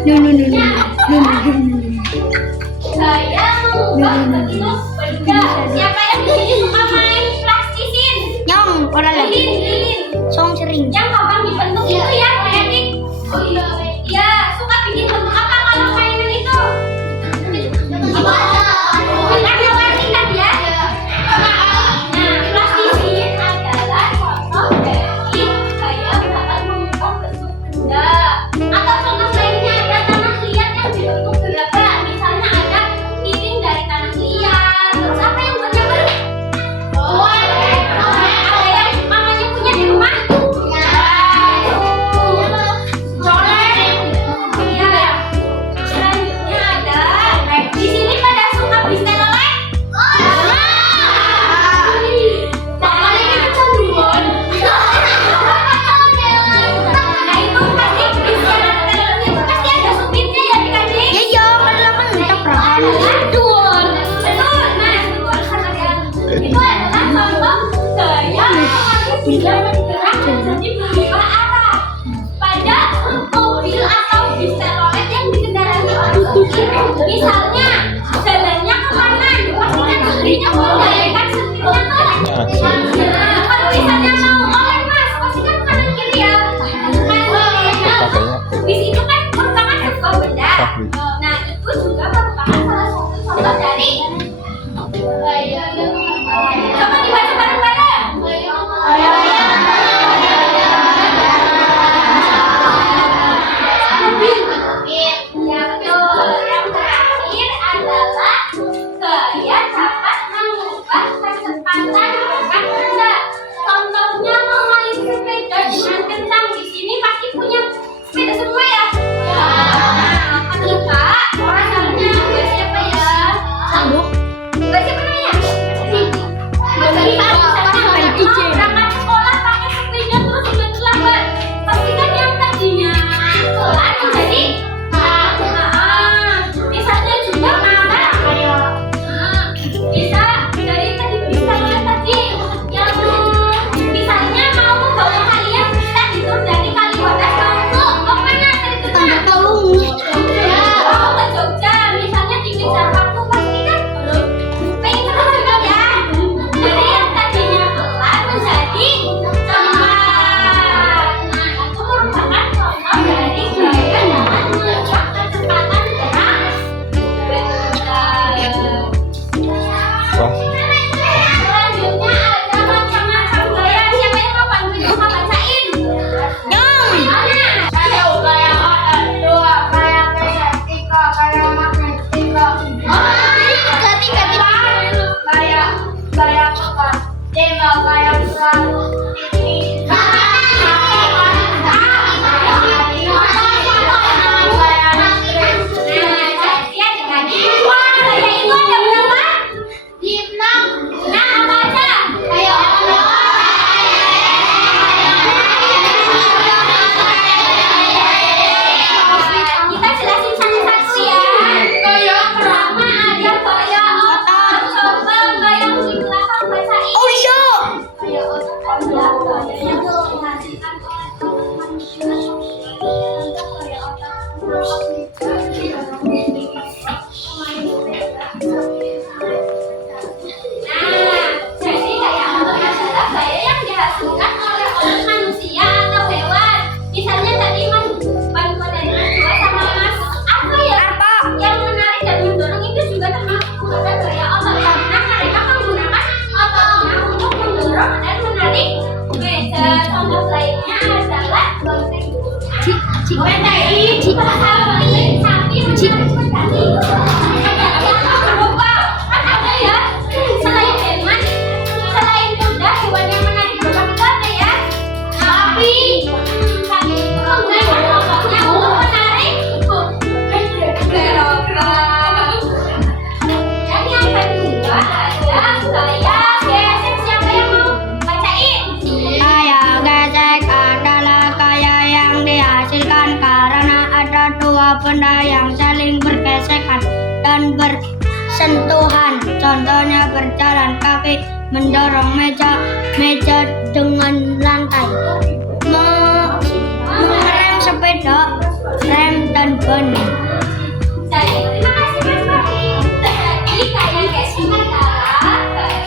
Saya mengubah bentuk benda. Siapa yang di sini suka main plastisin? Nyong, orang lagi. Lilin. Song sering. Yang gampang dibentuk itu ya, Edik. Oh iya. Ya, suka bikin bentuk apa kalau mainan itu? Warna-warni kan ya? Nah, plastisin adalah contoh dari gaya dapat mengubah bentuk benda. Atau contoh lainnya ada tanah liat yang dibentuk gerabak. Misalnya ada piring dari tanah liat. Terus apa yang buatnya baru? Ada yang mamanya punya di rumah? Selanjutnya ada di sini pada suka bisnis lelek. Bakalan ini kecanduan. Nah itu pasti bisnis lelek itu pasti ada supirnya ya adik-adik. Iya, kalau mentok rakan. Betul. Betul. Nah itu adalah contoh gaya bila bergerak menjadi berubah arah pada mobil atau bis telolet yang dikendarai manusia. Misalnya jalannya ke kanan, pastikan setirnya menggunakan setirnya ke. Nah, kalau misalnya mau oleng mas, pastikan kanan kiri ya. Bis itu kan merupakan sebuah benda. Nah itu juga merupakan salah satu contoh dari. Coba dibaca bareng-bareng. Ya betul. Yang terakhir adalah gaya dapat mengubah kecepatan gerakan benda. Contohnya mau main sepeda dengan kencang, di sini pasti punya sepeda semua ya. Nah, ketika orangnya nggak siapa ya? Nggak siapa namanya? Berangkat sekolah pakai sepeda terus dengan terlambat. Pastikan yang tadinya pelan menjadi misalnya juga marah. Bisa dari tadi bisa lihat tadi yang misalnya mau membawa kalian kita itu dari Kaliwates mau ke mana tadi tuh? Mau ke Jogja, misalnya di Kejar Waktu pasti kan pengen ketemu kan ya. Dari yang tadinya pelan menjadi cepat. Nah itu merupakan contoh dari gaya dalam mengubah kecepatan gerak benda. Selanjutnya ada macam-macam gaya. Siapa yang mau bantuin Mama bacain? Nyong. Kita jelasin satu-satu ya. Gaya pertama ada gaya otot. Coba gaya di belakang bacain. Oh iya. Gaya otot adalah gaya yang dihasilkan oleh tubuh manusia. Gaya otot Nah, jadi gaya otot adalah gaya yang dihasilkan oleh otot manusia atau hewan. Misalnya tadi Mas Pandu dari Mas Dua sama Mas apa ya? Yang menarik dan mendorong itu juga termasuk pada gaya otot karena mereka menggunakan ototnya untuk mendorong dan menarik meja. Contoh lainnya adalah benteng sapi ada ya. Selain hewan, selain kuda, hewan yang menarik juga ada ya. Sapi itu menggunakan ototnya untuk menarik gerobak. Dan yang kedua ada gaya gesek. Siapa yang mau bacain? Gaya gesek adalah gaya yang dihasilkan karena ada dua benda yang saling bergesekan dan bersentuhan. Contohnya berjalan kaki mendorong meja dengan lantai, mengerem sepeda rem dan ban. Jadi terima kasih Mas Fahri. Jadi kayak casing adalah gaya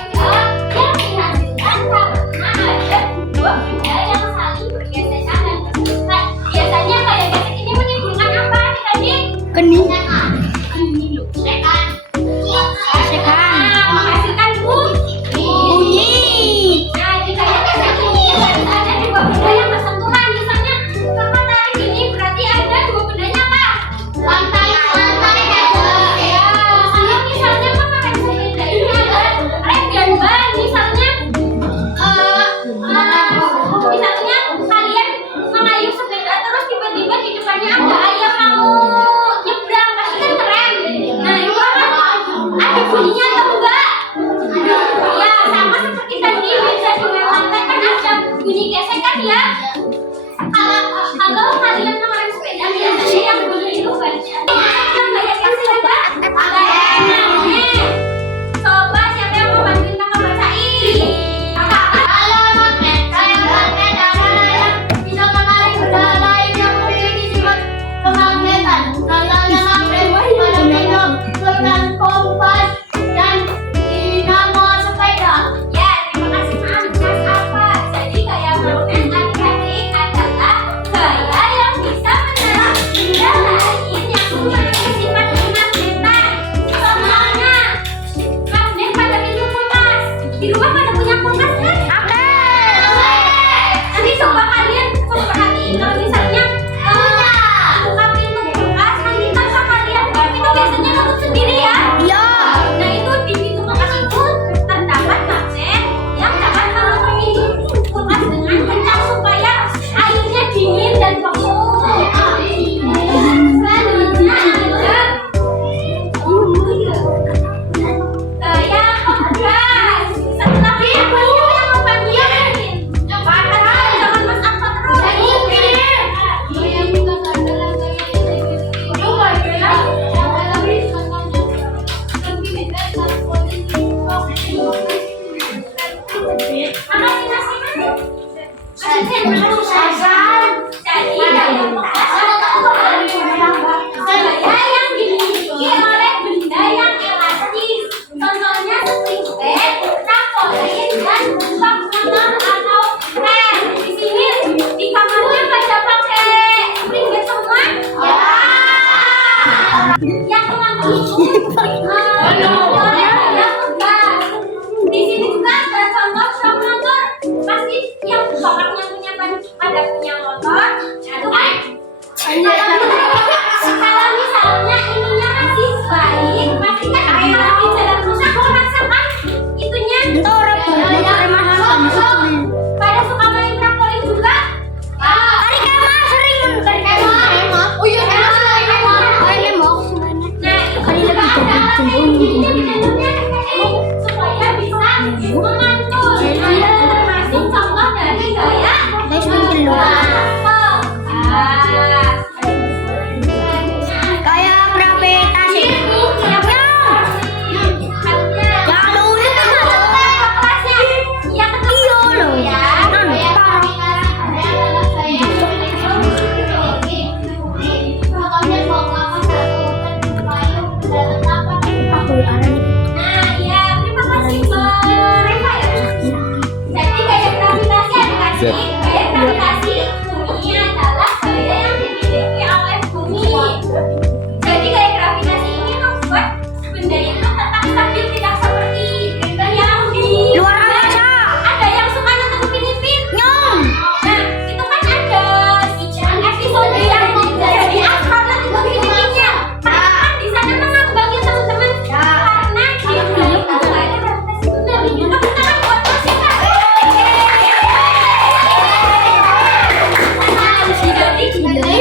yang dihasilkan karena ada dua benda yang saling bergesekan dan bergesekan. Biasanya kayak casing ini menimbulkan apa adik-adik? Kening. Gesekan. Gesekan. Menghasilkan Bunyi. Nah, di kayak casing ini harus ada dua benda yang bersentuhan. Misalnya kakak tarik ini berarti ada dua bendanya apa? Lantai ya. Kalau misalnya kakak tarik benda ini ada rem dan ban. Misalnya misalnya kalian mengayuh sepeda terus tiba-tiba di depannya ada ayam mau nyebrang, pasti kan ngerem. Nah, itu kan ada bunyinya atau enggak? Ya, sama seperti tadi beda dengan lantai kan ada bunyi gesekan ya. Kalau kalian mengerem sepeda biasanya yang bunyi itu banyak. Yang banyak gesekan enggak? Coba siapa yang mau bantuin kakak bacain? Kalau magnet, kayak magnet adalah yang bisa menarik benda lain yang memiliki sifat kemagnetan. Contohnya magnet pada medan kompas dan dinamo sepeda. Ya, terima kasih Mas Alfa. Jadi kayak magnet adik-adik adalah gaya yang bisa menarik benda lain yang memiliki sifat kemagnetan. Contohnya magnet pada pintu kulkas. Di rumah pada punya kulkas kan? Oke. Nanti coba kalian perhatiin kalau misalnya buka pintu kulkas, nanti tanpa kalian buka pintu biasanya nutup sendiri ya. Iya. Nah itu di pintu kulkas itu terdapat magnet yang dapat menutup pintu kulkas dengan kencang supaya airnya dingin dan beku. Selanjutnya ada gaya kompres. Setelah itu yang membantuin. Coba jangan Mas Alfa terus. Gaya yang dimiliki oleh benda yang elastis. Contohnya spring bed, trampolin, dan bak motor atau rem. Di sini di kamarnya pada pakai spring bed semua? Ya. Yang teman-teman boleh ada enggak? Di sini juga ada contoh bak motor. Pasti yang bapaknya punya pada punya motor, itu kan? Kalau misalnya ininya masih baik, pasti kan kalau di jalan rusak kok rasakan itunya. Pada suka main trampolin juga? Tarik kemah sering tarik kemah. Oh iya, Nah, itu juga ada alat kayak gini bedanya supaya bisa mengatur. Nah, termasuk contoh dari gaya Kayak gravitasi. Nah, ya, terima kasih Mbak Reva ya. Jadi gaya gravitasi edukasi. Gaya gravitasi bumi adalah gaya yang dimiliki oleh bumi. Jadi gaya gravitasi ini membuat benda itu tetap stabil, tidak seperti benda yang di Luar angkasa. ada yang suka nutupin pin. Nyong. Nah, itu kan ada episode yang jadi astronot itu pinnya. Kan di sana mengambang ya teman-teman. Karena di bumi itu nggak ada gravitasi benda. Juga kita kan buat musik kan. Jadi gini.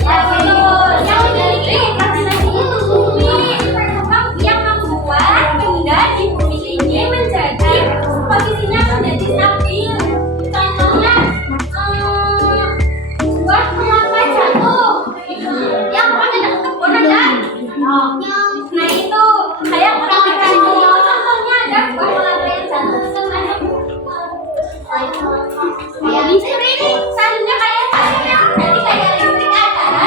Ya betul. Yang memiliki gravitasi itu bumi. Yang membuat benda di bumi ini menjadi posisinya menjadi stabil. Contohnya buat kelapa jatuh yang pokoknya dekat kebun ada. Nah itu kayak gravitasi itu contohnya ada buah kelapa yang jatuh listrik. Selanjutnya kayak salju. Jadi kayak listrik adalah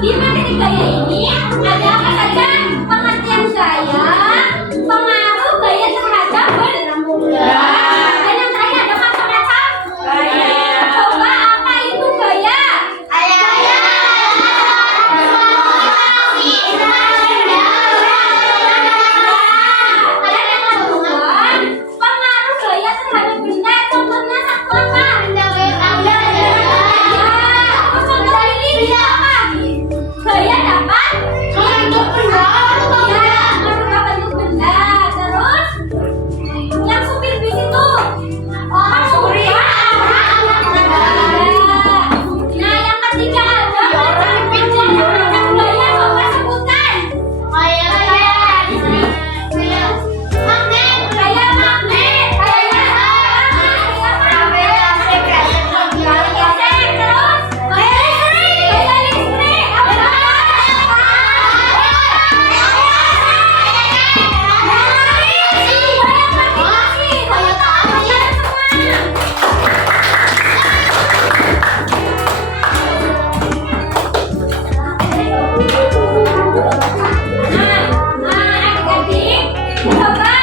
Di materi gaya ini ada apa saja? Pengertian gaya, pengaruh gaya terhadap benda, dan yang terakhir ada macam-macam gaya. Coba apa itu gaya? Dan yang kedua, pengaruh gaya terhadap benda. Contohnya satu apa? Gaya dapat bentuk benda. Ya, merubah bentuk benda. Terus yang supir bis itu orang supir. Nah, yang ketiga ada macam benda terhadap gaya. Coba sebutkan. Gaya magnet. Gaya adik-adik, coba